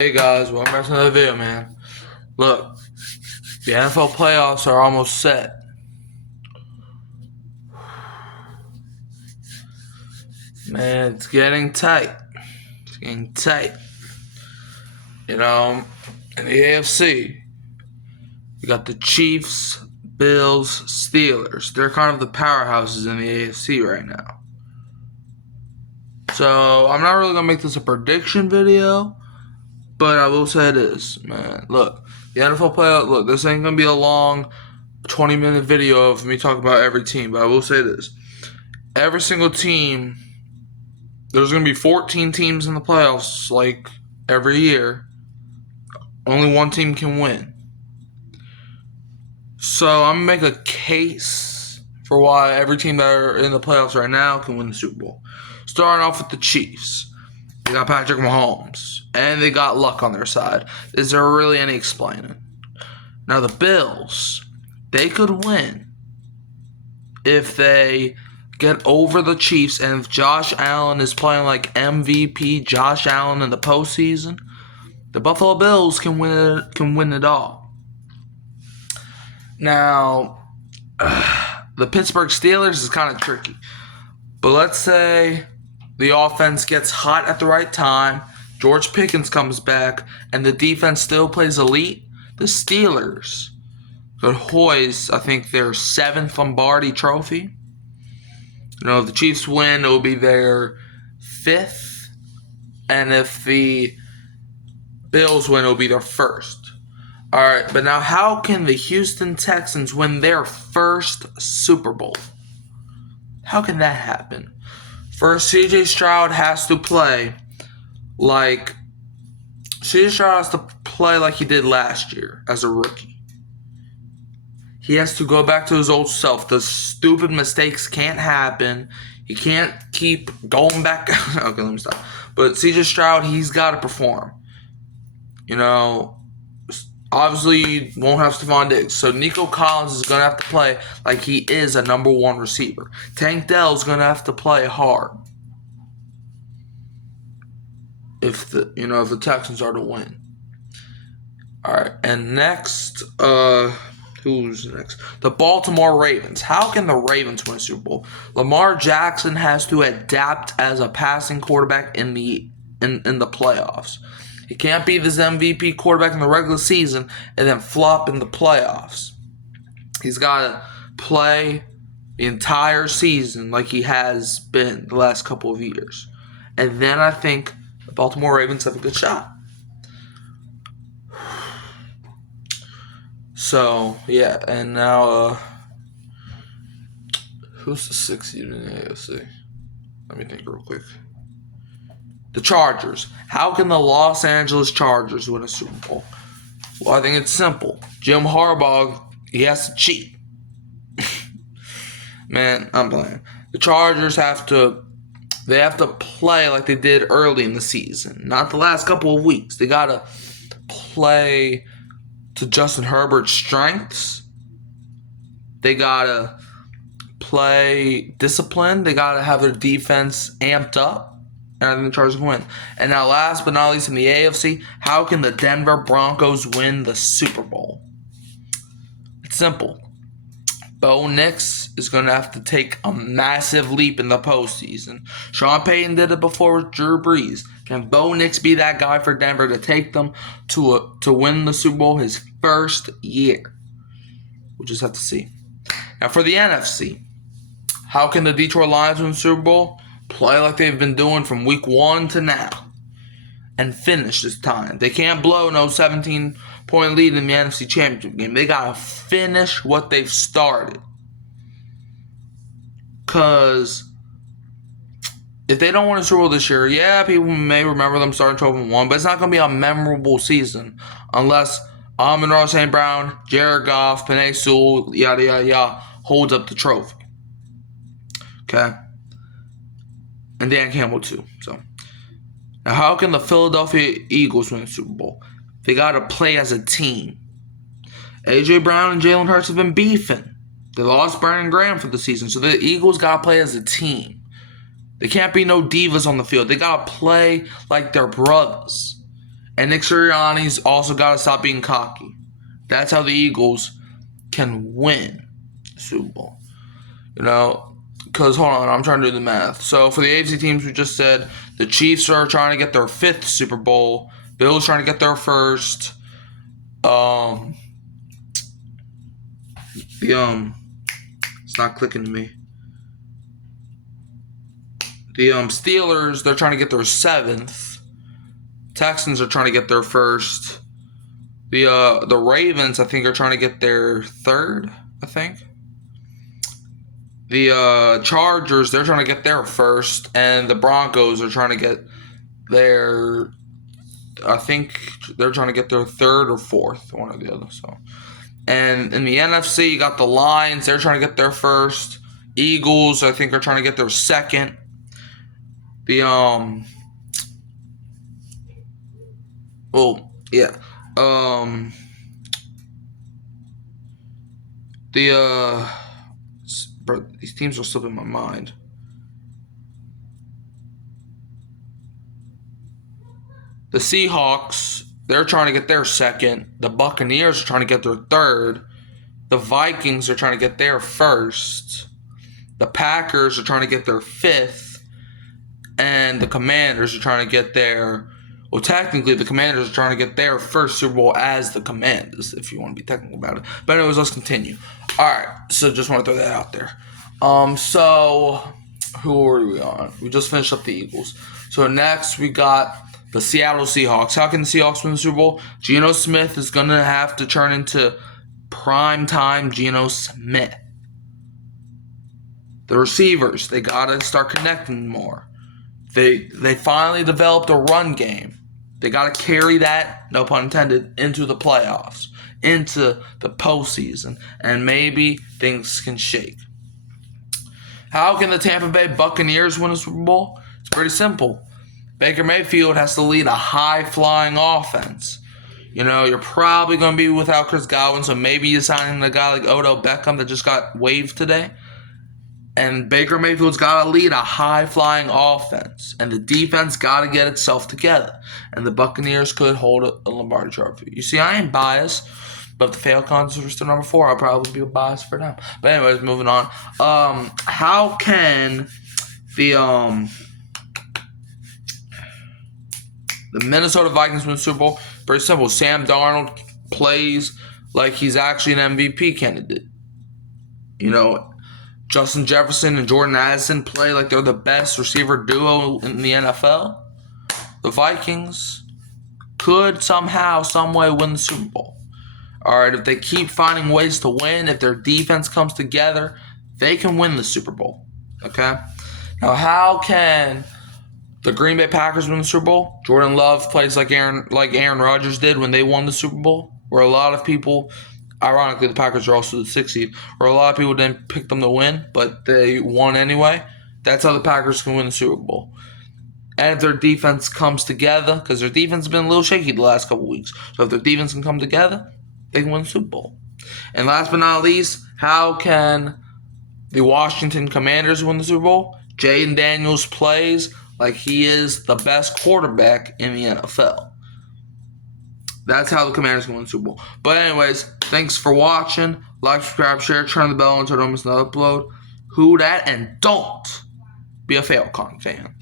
Hey guys, welcome back to another video, man. Look, the NFL playoffs are almost set. Man, it's getting tight. It's getting tight. In the AFC, you got the Chiefs, Bills, Steelers. They're kind of the powerhouses in the AFC right now. So, I'm not really going to make this a prediction video, but I will say this, man. Look, the NFL playoff, look, this ain't going to be a long 20-minute video of me talking about every team, but I will say this. Every single team, there's going to be 14 teams in the playoffs, like every year. Only one team can win. So I'm going to make a case for why every team that are in the playoffs right now can win the Super Bowl. Starting off with the Chiefs. They got Patrick Mahomes, and they got luck on their side. Is there really any explaining? Now the Bills, they could win if they get over the Chiefs, and if Josh Allen is playing like MVP Josh Allen in the postseason, the Buffalo Bills can win it all. Now, the Pittsburgh Steelers is kind of tricky, but let's say the offense gets hot at the right time, George Pickens comes back, and the defense still plays elite. The Steelers could hoist, I think, their 7th Lombardi trophy. If the Chiefs win, it will be their 5th. And if the Bills win, it will be their 1st. Alright, but now how can the Houston Texans win their 1st Super Bowl? How can that happen? First, CJ Stroud has to play like he did last year as a rookie. He has to go back to his old self. The stupid mistakes can't happen. He can't keep going back. Okay, let me stop. But CJ Stroud, he's got to perform. Obviously you won't have Stephon Diggs. So Nico Collins is going to have to play like he is a number 1 receiver. Tank Dell is going to have to play hard if the Texans are to win. All right, and next, who's next? The Baltimore Ravens. How can the Ravens win a Super Bowl? Lamar Jackson has to adapt as a passing quarterback in the playoffs. He can't be this MVP quarterback in the regular season and then flop in the playoffs. He's got to play the entire season like he has been the last couple of years. And then I think the Baltimore Ravens have a good shot. So, yeah, and now, who's the 6th seed in the AFC? Let me think real quick. The Chargers. How can the Los Angeles Chargers win a Super Bowl? Well, I think it's simple. Jim Harbaugh, he has to cheat. Man, I'm playing. The Chargers have to play like they did early in the season, not the last couple of weeks. They got to play to Justin Herbert's strengths. They got to play disciplined. They got to have their defense amped up. And I think the Chargers can win. And now last but not least in the AFC, how can the Denver Broncos win the Super Bowl? It's simple. Bo Nix is going to have to take a massive leap in the postseason. Sean Payton did it before with Drew Brees. Can Bo Nix be that guy for Denver to take them to win the Super Bowl his first year? We'll just have to see. Now for the NFC, how can the Detroit Lions win the Super Bowl? Play like they've been doing from week 1 to now. And finish this time. They can't blow no 17-point lead in the NFC Championship game. They got to finish what they've started. Because if they don't win a Super Bowl this year, yeah, people may remember them starting 12-1, but it's not going to be a memorable season unless Amon-Ra St. Brown, Jared Goff, Penei Sewell, yada, yada, yada, holds up the trophy. Okay? And Dan Campbell too. So now how can the Philadelphia Eagles win the Super Bowl? They got to play as a team. A.J. Brown and Jalen Hurts have been beefing. They lost Brandon Graham for the season. So the Eagles got to play as a team. They can't be no divas on the field. They got to play like they're brothers. And Nick Sirianni's also got to stop being cocky. That's how the Eagles can win the Super Bowl. Because, hold on, I'm trying to do the math. So, for the AFC teams, we just said the Chiefs are trying to get their 5th Super Bowl. Bills trying to get their 1st. It's not clicking to me. The Steelers, they're trying to get their 7th. Texans are trying to get their 1st. The Ravens, I think, are trying to get their 3rd, I think. The Chargers, they're trying to get their 1st. And the Broncos are trying to get their, I think they're trying to get their 3rd or 4th, one or the other. So, and in the NFC, you got the Lions, they're trying to get their 1st. Eagles, I think, are trying to get their 2nd. The these teams are slipping my mind. The Seahawks, they're trying to get their 2nd. The Buccaneers are trying to get their 3rd. The Vikings are trying to get their 1st. The Packers are trying to get their 5th. And the Commanders are trying to get their... Well, technically, the Commanders are trying to get their 1st Super Bowl as the Commanders, if you want to be technical about it. But anyways, let's continue. All right, so just want to throw that out there. So who are we on? We just finished up the Eagles. So next, we got the Seattle Seahawks. How can the Seahawks win the Super Bowl? Geno Smith is going to have to turn into prime-time Geno Smith. The receivers, they got to start connecting more. They finally developed a run game. They got to carry that, no pun intended, into the playoffs, into the postseason, and maybe things can shake. How can the Tampa Bay Buccaneers win a Super Bowl? It's pretty simple. Baker Mayfield has to lead a high-flying offense. You're probably going to be without Chris Godwin, so maybe you're signing a guy like Odell Beckham that just got waived today. And Baker Mayfield's got to lead a high-flying offense. And the defense got to get itself together. And the Buccaneers could hold a Lombardi trophy. You see, I ain't biased. But if the Falcons were still number 4, I'll probably be biased for them. But anyways, moving on. How can the Minnesota Vikings win the Super Bowl? Pretty simple. Sam Darnold plays like he's actually an MVP candidate. Justin Jefferson and Jordan Addison play like they're the best receiver duo in the NFL. The Vikings could somehow, someway win the Super Bowl. All right, if they keep finding ways to win, if their defense comes together, they can win the Super Bowl. Okay? Now, how can the Green Bay Packers win the Super Bowl? Jordan Love plays like Aaron Rodgers did when they won the Super Bowl, where a lot of people... Ironically, the Packers are also the 6th seed, where a lot of people didn't pick them to win, but they won anyway. That's how the Packers can win the Super Bowl. And if their defense comes together, because their defense has been a little shaky the last couple weeks, so if their defense can come together, they can win the Super Bowl. And last but not least, how can the Washington Commanders win the Super Bowl? Jaden Daniels plays like he is the best quarterback in the NFL. That's how the Commanders can win the Super Bowl. But anyways, thanks for watching. Like, subscribe, share, turn the bell on so you don't miss an upload. Who dat? And don't be a Falcon fan.